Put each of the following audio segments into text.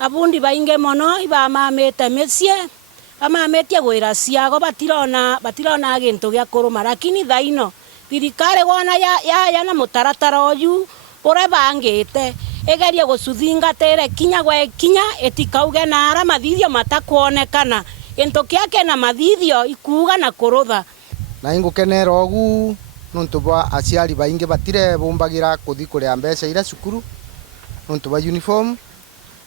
abundi bainge mono ibamamete mesie amametie gwira ciago batirona gintu gia kuruma lakini thaino thirikari wona ya na mutaratara oyu ore bangite egerie gucuthingatire kinya gwe kinya etikauge nara mathithio matakuonekana into kiake na mathithio ikuga na kurutha na ingukenera ogu nuntu bwa aciari bainge batire bumbagira kuthi kuria mbeca ira cukuru nuntu bwa uniform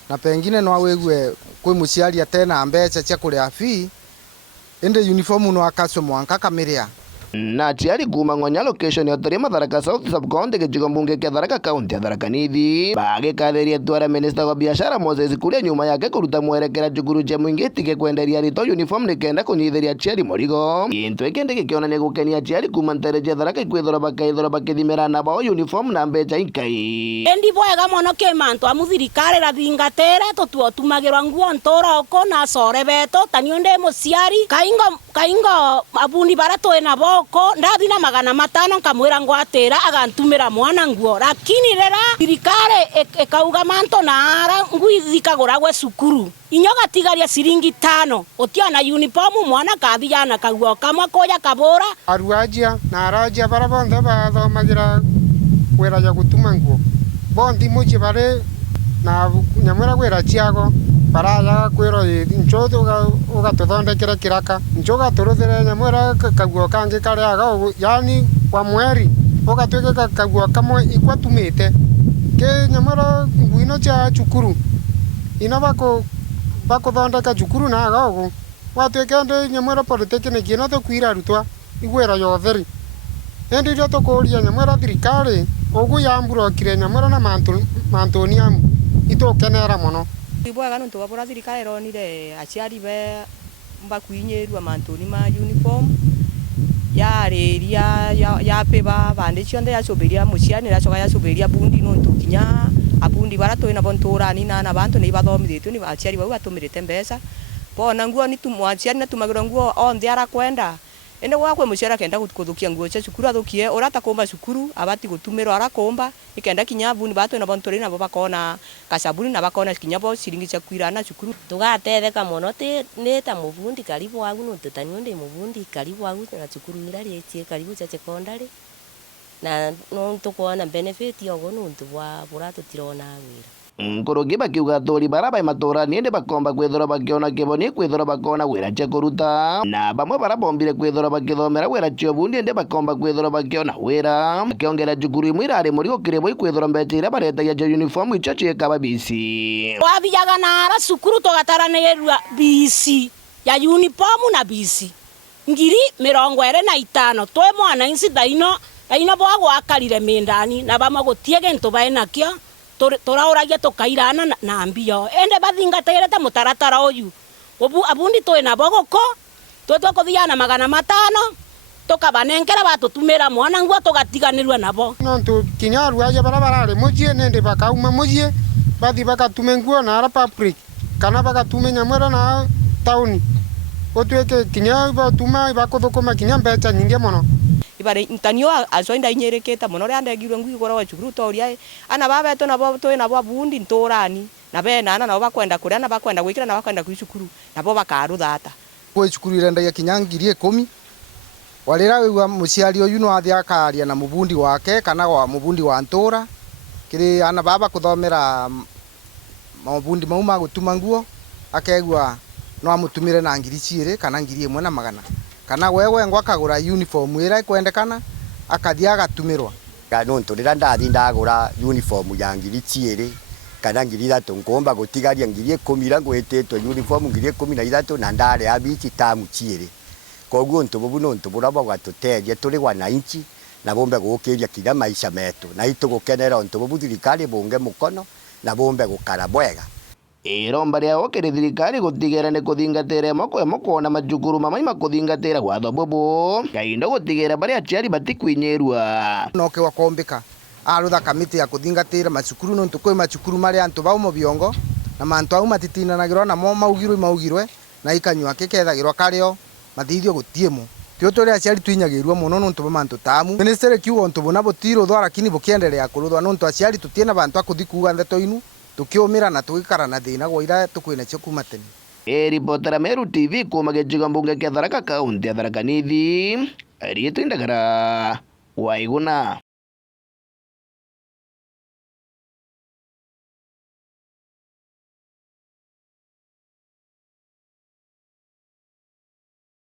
na pengine no awegue kwi muciari atena mbeca cia kuria fee ende uniform no akaso mwanka kamiria na aciari kuma Ngonya location ya Tharaka Tharaka South Sub-County gĩcigo mbunge kĩa Tharaka County ya Tharaka Nithi bagĩkathĩria twara minister wa biashara Moses Kuria nyuma yake kuruta mwerekera cukuru cia mũingĩ tige kwenderia rito uniform nikenda kunyithĩria aciari morigo into ikende gĩkĩonania gũkenia aciari kuma ntere cia Tharaka ikwithora bakĩthimĩra nabo uniform na mbeca inkai endi bwega mono kĩmantu amuthirikari rathingatĩre tũtuotumagĩrwa nguo ntoroko na core beto tanionde mũciari kaingo abundi bara twĩna bo ndathi na 500 nkamwira ngwatira agantumira mwana nguo lakini rera thirikari ekauga manto na ara ngui zikagura gwe cukuru inyoga tigaria ciringi 5 utiona uniform mwana kathiyana kaguo kamwe koja kabura aruajia na arajia bara bonthe bathomagira kwira ya gutuma nguo bondi muji bare na nyamwira kwira ciago baraja kwiro nchoto ugatuthondekera kiraka nchoga turuthere nyamwira kaguo kangi kariaga yani kwa mweri ugatweka kaguo kamwe ikwatumite ke nyamwira nguino cha cukuru ina bakuthondeka cukuru na agago watweka ndo nyamwira polytechnic ino tukwira rutwa igwira yotheri endi ndo tukuria nyamwira thirikari ugu yamburokire nyamwira na mantoniamu itukenera muno Ibwaga nuntu wabura thirikari ronire aciari be mbakuinyirwa mantoni ma uniform ya peba bande cionde yacoberia muciani racoga yacoberia bundi nuntu kinya abundi bara twina bonturani na bantu ni bathomithitio ni aciari bau atumirite mbeca bona nguo ni aciari na tumagirwa nguo onthe arakwenda ende gwakwe muciara kenda guthukia nguo cia cukuru athukie urata kumba cukuru abati gutumirwa arakomba ikenda kinya bundi batu na bontori na bakona kasabuni na bakona kinya bo ciringi cia kwirana cukuru tugatetheka muno ni ta mubundi karibu wagu no tutani onde mubundi karibu wagu na cukuru irari cie karibu cia secondary na no tukuona benefit yogo no ntubwa burato tirona wira Nkurugi bakiuga athuri bara bai maturani ende bakomba kwithora bakiona kiboni kwithora bakona wira cia kuruta na bamwe bara bombire kwithora bakithomera wira cio bundi ende bakomba kwithora bakiona wira akiongera cukuru imwe irari murigo kirebo kwithora mbeca ira baretagia cia uniform icio ciekaba bisi wathiaga na ara cukuru tugataranĩrĩrua bisi ya uniform na bisi 25,000 twe mwana inci thaino bwa gwakarire mindani na bamwe gutie gintu bainakio turauragia tukairana na mbio ende bathingatire ta mutaratara oyu abundi twina bogoko twetwakuthiana 500 tukabanenkera batutumira mwana nguo tugatiganirwa nabo nontu kinya aruaja bara barare mujie nende bakauma mujie bathi bakatume nguo na ara public kana bakatume nyamwera na tauni otweke kinya batuma bakuthukuma kinya mbeca nyingi muno ibare ntanio azoinda inyereketa muno ria ndegirwe ngui gora wa cukuru toria ana babeto nabo twina bwa bundi nturani na bena ana nabo bakwenda kuria na bakwenda gwikira na bakwenda kwicukuru nabo bakaruthata kwe cukuru irendagia kinya 10,000 walira wiwa muciari uyu no athia akaria na mubundi wake kana wa mubundi wa ntura kiri ana baba kuthomera mabundi mauma gutuma nguo akegwa no amutumire na 2,000 kana 1,100 kana wewe ngwakagura uniform ira ikwendekana akathia agatumirwa nontu rira ndathi ndagura uniform ya 2,000 kana 3,000 ngomba gutigaria 10,000 ira ngwititwe uniform 13,000 na ndare abici tamu ciiri koguo ntububu nontu burabo gwatuteria turi wananchi na bombe gukiria kila maisha metu na itugukenera ntububu thirikari bunge mukono na bombe gukara bwega iromba riao kiri thirikari gutigera ni kuthingatira moko na macukuru mamai makuthingatira watho bobo kaindo gutigera bari aciari batikwinyirwa noke wakombika arutha kamiti ya kuthingatira macukuru nontu kwi macukuru mari antu baumo biongo na mantu au matitinanagirwa na mo maugirwe na ikanywa kekethagirwa kario mathithio gutiemo tio turi aciari twinyagirwa muno nontu mantu tamu minister kiugo ntu bona butiro thwa lakini bukiendelea kuruthwa nontu aciari tutiena bantu akuthi kuga ndeto inu tukiumira na twikara na thina gwa ira tukwina cio kuma tene. Ripotera Meru TV kuma gĩcigo mbunge kĩa Tharaka kaunti ya Tharaka Nithi, Riĩtũ Ndagara Waigũna.